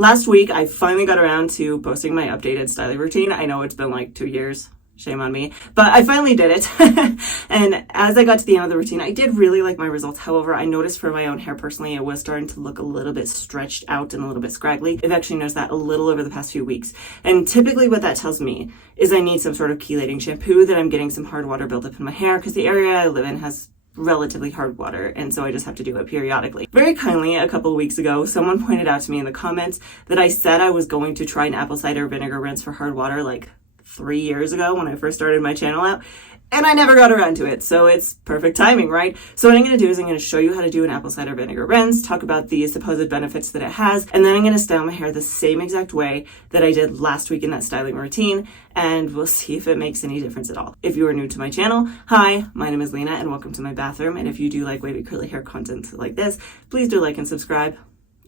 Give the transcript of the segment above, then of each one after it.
Last week, I finally got around to posting my updated styling routine. I know it's been like 2 years. Shame on me, but I finally did it. And as I got to the end of the routine, I did really like my results. However, I noticed for my own hair personally, it was starting to look a little bit stretched out and a little bit scraggly. I've actually noticed that a little over the past few weeks. And typically what that tells me is I need some sort of chelating shampoo, that I'm getting some hard water buildup in my hair, because the area I live in has relatively hard water, and so I just have to do it periodically. Very kindly, a couple of weeks ago, someone pointed out to me in the comments that I said I was going to try an apple cider vinegar rinse for hard water like 3 years ago when I first started my channel out, and I never got around to it, so it's perfect timing, right? So what I'm going to do is I'm going to show you how to do an apple cider vinegar rinse, talk about the supposed benefits that it has, and then I'm going to style my hair the same exact way that I did last week in that styling routine, and we'll see if it makes any difference at all. If you are new to my channel, hi, my name is Lena, and welcome to my bathroom, and if you do like wavy curly hair content like this, please do like and subscribe.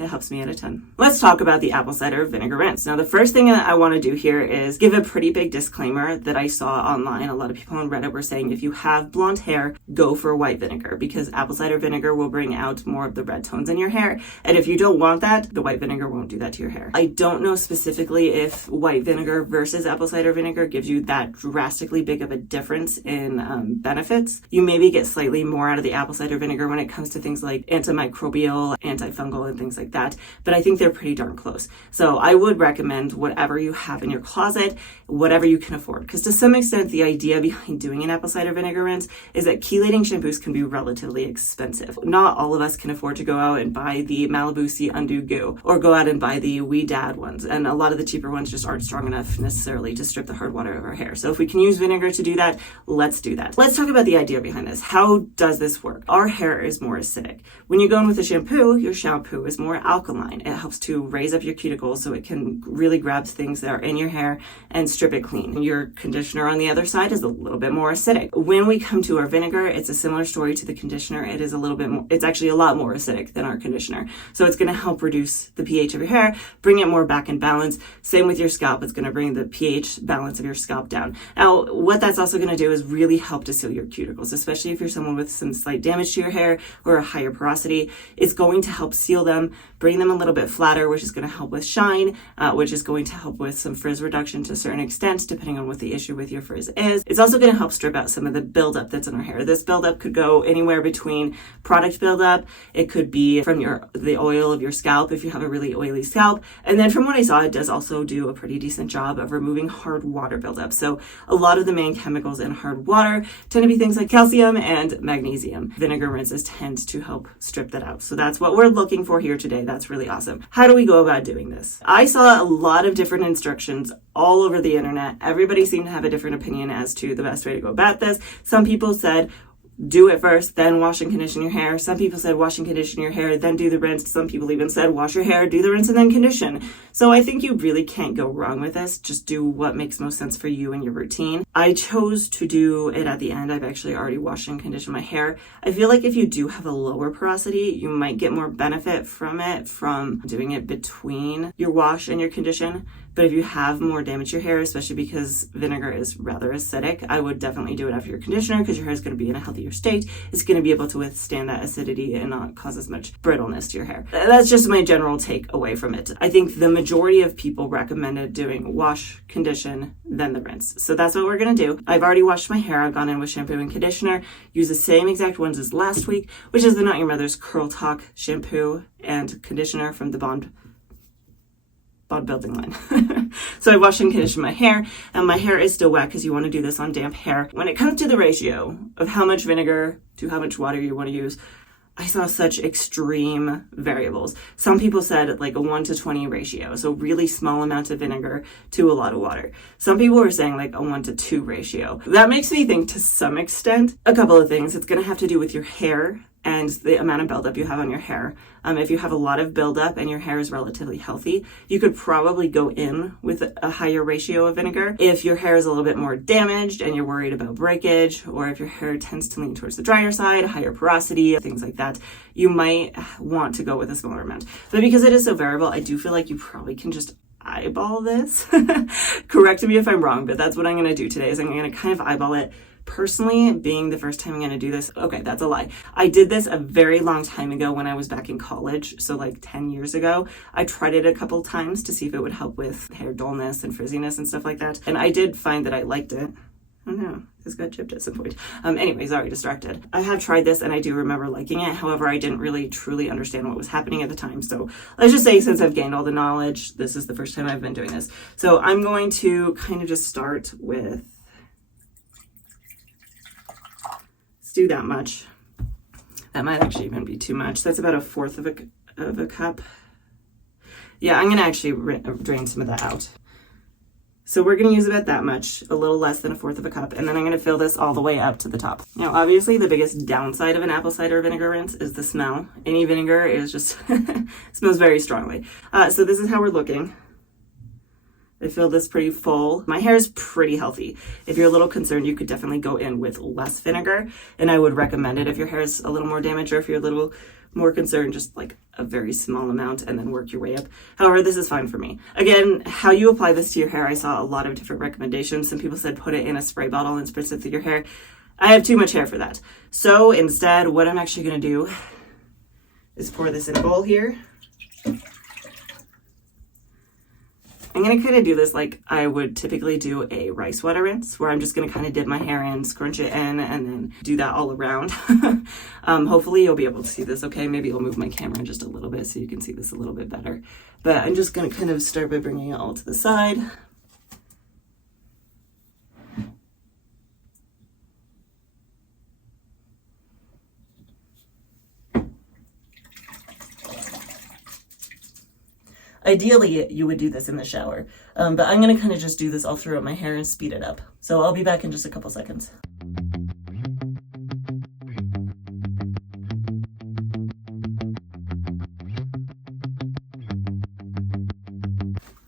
It helps me out a ton. Let's talk about the apple cider vinegar rinse. Now, the first thing that I want to do here is give a pretty big disclaimer that I saw online. A lot of people on Reddit were saying if you have blonde hair, go for white vinegar, because apple cider vinegar will bring out more of the red tones in your hair. And if you don't want that, the white vinegar won't do that to your hair. I don't know specifically if white vinegar versus apple cider vinegar gives you that drastically big of a difference in benefits. You maybe get slightly more out of the apple cider vinegar when it comes to things like antimicrobial, antifungal, and things like that, but I think they're pretty darn close. So I would recommend whatever you have in your closet, whatever you can afford, because to some extent the idea behind doing an apple cider vinegar rinse is that chelating shampoos can be relatively expensive. Not all of us can afford to go out and buy the Malibu Sea Undo Goo or go out and buy the Wee Dad ones, and a lot of the cheaper ones just aren't strong enough necessarily to strip the hard water of our hair. So if we can use vinegar to do that, let's do that. Let's talk about the idea behind this. How does this work? Our hair is more acidic. When you go in with a shampoo, your shampoo is more alkaline. It helps to raise up your cuticles so it can really grab things that are in your hair and strip it clean. Your conditioner on the other side is a little bit more acidic. When we come to our vinegar, it's a similar story to the conditioner. It is a little bit more, it's actually a lot more acidic than our conditioner. So it's going to help reduce the pH of your hair, bring it more back in balance. Same with your scalp. It's going to bring the pH balance of your scalp down. Now, what that's also going to do is really help to seal your cuticles, especially if you're someone with some slight damage to your hair or a higher porosity. It's going to help seal them, bring them a little bit flatter, which is going to help with shine, which is going to help with some frizz reduction to a certain extent, depending on what the issue with your frizz is. It's also going to help strip out some of the buildup that's in our hair. This buildup could go anywhere between product buildup. It could be from the oil of your scalp if you have a really oily scalp. And then from what I saw, it does also do a pretty decent job of removing hard water buildup. So a lot of the main chemicals in hard water tend to be things like calcium and magnesium. Vinegar rinses tend to help strip that out. So that's what we're looking for here today. That's really awesome. How do we go about doing this? I saw a lot of different instructions all over the internet. Everybody seemed to have a different opinion as to the best way to go about this. Some people said, do it first, then wash and condition your hair. Some people said wash and condition your hair, then do the rinse. Some people even said wash your hair, do the rinse, and then condition. So I think you really can't go wrong with this. Just do what makes most sense for you and your routine. I chose to do it at the end. I've actually already washed and conditioned my hair. I feel like if you do have a lower porosity, you might get more benefit from it from doing it between your wash and your condition. But if you have more damage to your hair, especially because vinegar is rather acidic, I would definitely do it after your conditioner, because your hair is going to be in a healthier state. It's going to be able to withstand that acidity and not cause as much brittleness to your hair. That's just my general take away from it. I think the majority of people recommended doing wash, condition, then the rinse. So that's what we're going to do. I've already washed my hair. I've gone in with shampoo and conditioner. Use the same exact ones as last week, which is the Not Your Mother's Curl Talk shampoo and conditioner from the Bond building line. So I wash and condition my hair, and my hair is still wet because you want to do this on damp hair. When it comes to the ratio of how much vinegar to how much water you want to use, I saw such extreme variables. Some people said like a 1-to-20 ratio, so really small amount of vinegar to a lot of water. Some people were saying like a 1-to-2 ratio. That makes me think to some extent a couple of things. It's going to have to do with your hair and the amount of buildup you have on your hair. If you have a lot of buildup and your hair is relatively healthy, you could probably go in with a higher ratio of vinegar. If your hair is a little bit more damaged and you're worried about breakage, or if your hair tends to lean towards the drier side, higher porosity, things like that, you might want to go with a smaller amount. But because it is so variable, I do feel like you probably can just eyeball this. Correct me if I'm wrong, but that's what I'm going to do today, is I'm going to kind of eyeball it Personally, being the first time I'm going to do this, okay, that's a lie. I did this a very long time ago when I was back in college, so like 10 years ago. I tried it a couple times to see if it would help with hair dullness and frizziness and stuff like that, and I did find that I liked it. Oh no, this got chipped at some point. Anyways, already distracted. I have tried this and I do remember liking it. However, I didn't really truly understand what was happening at the time. So let's just say since I've gained all the knowledge, this is the first time I've been doing this. So I'm going to kind of just start with, let's do that much. That might actually even be too much. That's about 1/4 of a cup. Yeah, I'm going to actually drain some of that out. So we're going to use about that much, a little less than 1/4 of a cup, and then I'm going to fill this all the way up to the top. Now, obviously, the biggest downside of an apple cider vinegar rinse is the smell. Any vinegar is just, smells very strongly. So this is how we're looking. I filled this pretty full. My hair is pretty healthy. If you're a little concerned, you could definitely go in with less vinegar, and I would recommend it if your hair is a little more damaged or if you're a little more concerned, just like a very small amount and then work your way up. However, this is fine for me. Again, how you apply this to your hair, I saw a lot of different recommendations. Some people said put it in a spray bottle and spritz it through your hair. I have too much hair for that. So instead, what I'm actually going to do is pour this in a bowl here. I'm going to kind of do this like I would typically do a rice water rinse, where I'm just going to kind of dip my hair in, scrunch it in, and then do that all around. Hopefully you'll be able to see this okay. Maybe I'll move my camera just a little bit so you can see this a little bit better. But I'm just going to kind of start by bringing it all to the side. Ideally, you would do this in the shower, but I'm going to kind of just do this all throughout my hair and speed it up. So I'll be back in just a couple seconds.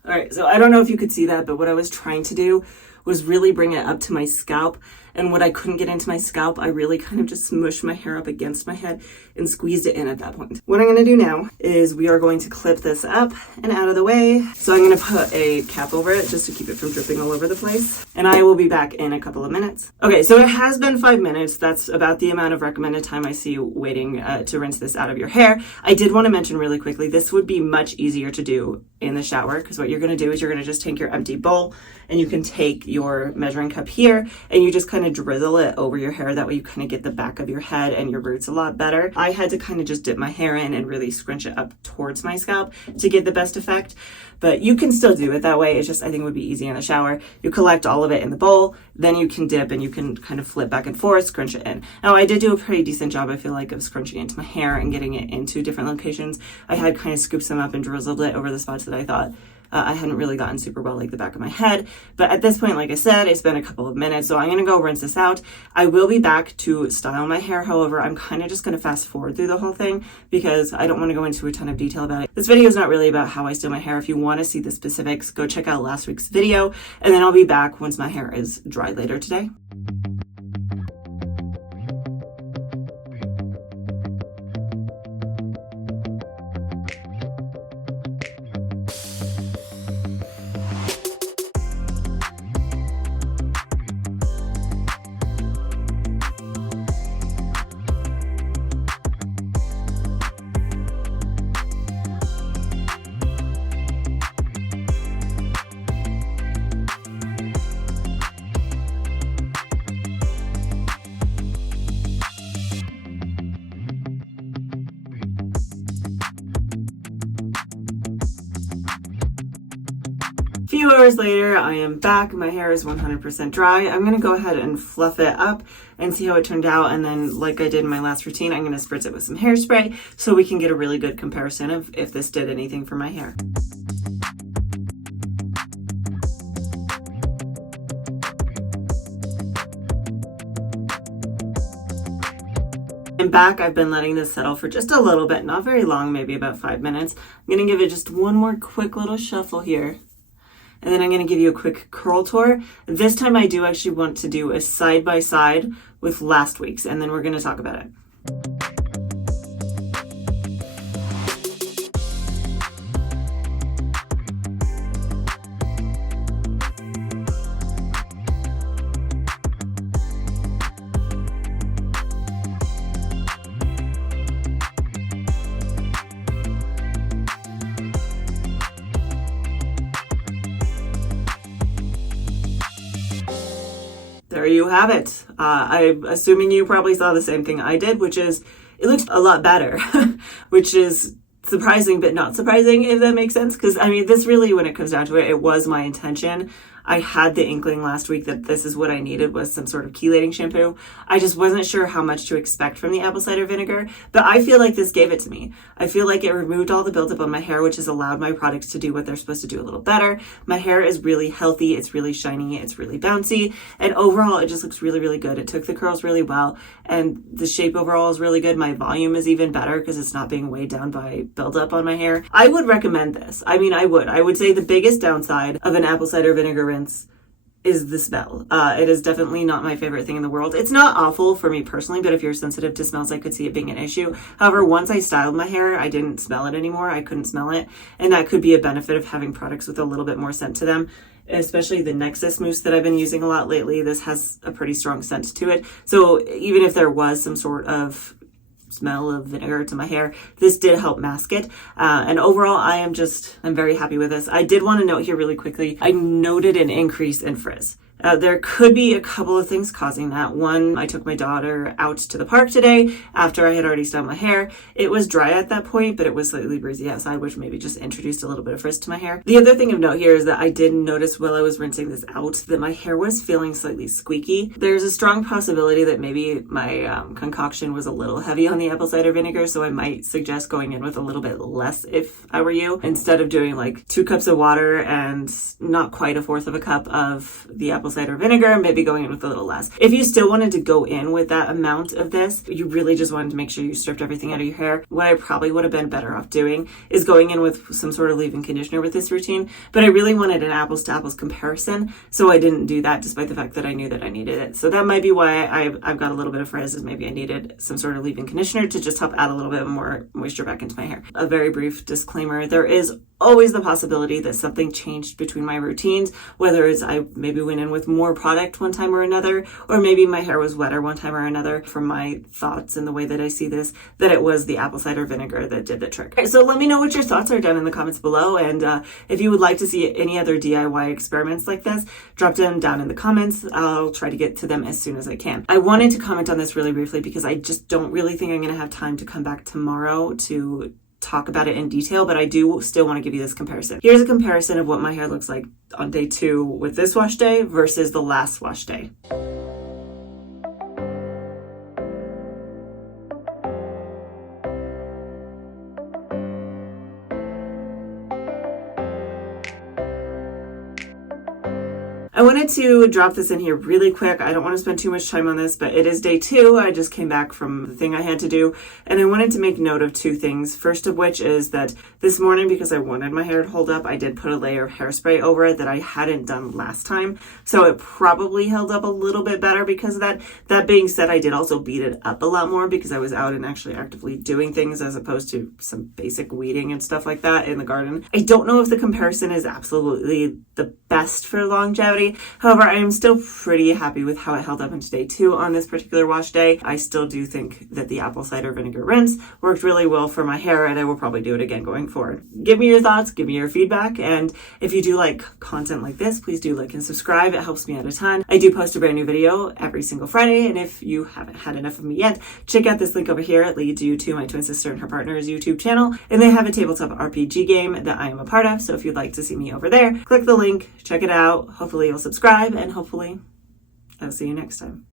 All right, so I don't know if you could see that, but what I was trying to do was really bring it up to my scalp. And what I couldn't get into my scalp, I really kind of just smushed my hair up against my head and squeezed it in at that point. What I'm going to do now is we are going to clip this up and out of the way. So I'm going to put a cap over it just to keep it from dripping all over the place. And I will be back in a couple of minutes. Okay, so it has been 5 minutes. That's about the amount of recommended time I see you waiting to rinse this out of your hair. I did want to mention really quickly, this would be much easier to do in the shower, because what you're going to do is you're going to just take your empty bowl and you can take your measuring cup here and you just kind of drizzle it over your hair. That way you kind of get the back of your head and your roots a lot better. I had to kind of just dip my hair in and really scrunch it up towards my scalp to get the best effect, but you can still do it that way. It's just, I think it would be easy in the shower. You collect all of it in the bowl, then you can dip and you can kind of flip back and forth, scrunch it in. Now, I did do a pretty decent job, I feel like, of scrunching into my hair and getting it into different locations. I had kind of scooped some up and drizzled it over the spots that I thought I hadn't really gotten super well, like the back of my head. But at this point, like I said, it's been a couple of minutes, so I'm going to go rinse this out. I will be back to style my hair. However, I'm kind of just going to fast forward through the whole thing because I don't want to go into a ton of detail about it. This video is not really about how I style my hair. If you want to see the specifics, go check out last week's video, and then I'll be back once my hair is dry later today. Few hours later, I am back. My hair is 100% dry. I'm going to go ahead and fluff it up and see how it turned out. And then, like I did in my last routine, I'm going to spritz it with some hairspray so we can get a really good comparison of if this did anything for my hair. I'm back. I've been letting this settle for just a little bit, not very long, maybe about 5 minutes. I'm going to give it just one more quick little shuffle here. And then I'm going to give you a quick curl tour. This time I do actually want to do a side by side with last week's, and then we're going to talk about it. you have it. I'm assuming you probably saw the same thing I did, which is it looks a lot better, which is surprising but not surprising, if that makes sense. Because I mean, this really, when it comes down to it, it was my intention. I had the inkling last week that this is what I needed, was some sort of chelating shampoo. I just wasn't sure how much to expect from the apple cider vinegar, but I feel like this gave it to me. I feel like it removed all the buildup on my hair, which has allowed my products to do what they're supposed to do a little better. My hair is really healthy, it's really shiny, it's really bouncy, and overall it just looks really, really good. It took the curls really well, and the shape overall is really good. My volume is even better because it's not being weighed down by buildup on my hair. I would recommend this. I mean, I would say the biggest downside of an apple cider vinegar rinse is the smell. It is definitely not my favorite thing in the world. It's not awful for me personally, but if you're sensitive to smells, I could see it being an issue. However, once I styled my hair, I didn't smell it anymore. I couldn't smell it. And that could be a benefit of having products with a little bit more scent to them, especially the Nexus mousse that I've been using a lot lately. This has a pretty strong scent to it. So even if there was some sort of smell of vinegar to my hair, this did help mask it. And overall, I'm very happy with this. I did want to note here really quickly, I noted an increase in frizz. There could be a couple of things causing that. One, I took my daughter out to the park today after I had already styled my hair. It was dry at that point, but it was slightly breezy outside, which maybe just introduced a little bit of frizz to my hair. The other thing of note here is that I did notice while I was rinsing this out that my hair was feeling slightly squeaky. There's a strong possibility that maybe my concoction was a little heavy on the apple cider vinegar, so I might suggest going in with a little bit less if I were you. Instead of doing like 2 cups of water and not quite 1/4 of a cup of the apple cider vinegar, maybe going in with a little less. If you still wanted to go in with that amount of this, you really just wanted to make sure you stripped everything out of your hair, what I probably would have been better off doing is going in with some sort of leave-in conditioner with this routine. But I really wanted an apples to apples comparison, so I didn't do that despite the fact that I knew that I needed it. So that might be why I've got a little bit of frizz, is maybe I needed some sort of leave-in conditioner to just help add a little bit more moisture back into my hair. A very brief disclaimer, there is always the possibility that something changed between my routines, whether it's I maybe went in with more product one time or another, or maybe my hair was wetter one time or another. From my thoughts and the way that I see this, that it was the apple cider vinegar that did the trick. Okay, so let me know what your thoughts are down in the comments below, and if you would like to see any other DIY experiments like this, drop them down in the comments. I'll try to get to them as soon as I can. I wanted to comment on this really briefly because I just don't really think I'm going to have time to come back tomorrow to talk about it in detail, but I do still want to give you this comparison. Here's a comparison of what my hair looks like on day 2 with this wash day versus the last wash day. I wanted to drop this in here really quick. I don't want to spend too much time on this, but it is day 2. I just came back from the thing I had to do, and I wanted to make note of 2 things. First of which is that this morning, because I wanted my hair to hold up, I did put a layer of hairspray over it that I hadn't done last time. So it probably held up a little bit better because of that. That being said, I did also beat it up a lot more because I was out and actually actively doing things as opposed to some basic weeding and stuff like that in the garden. I don't know if the comparison is absolutely the best for longevity. However, I am still pretty happy with how it held up into day 2 on this particular wash day. I still do think that the apple cider vinegar rinse worked really well for my hair, and I will probably do it again going forward. Give me your thoughts, give me your feedback, and if you do like content like this, please do like and subscribe. It helps me out a ton. I do post a brand new video every single Friday, and if you haven't had enough of me yet, check out this link over here. It leads you to my twin sister and her partner's YouTube channel, and they have a tabletop RPG game that I am a part of, so if you'd like to see me over there, click the link, check it out. Hopefully you'll subscribe, and hopefully I'll see you next time.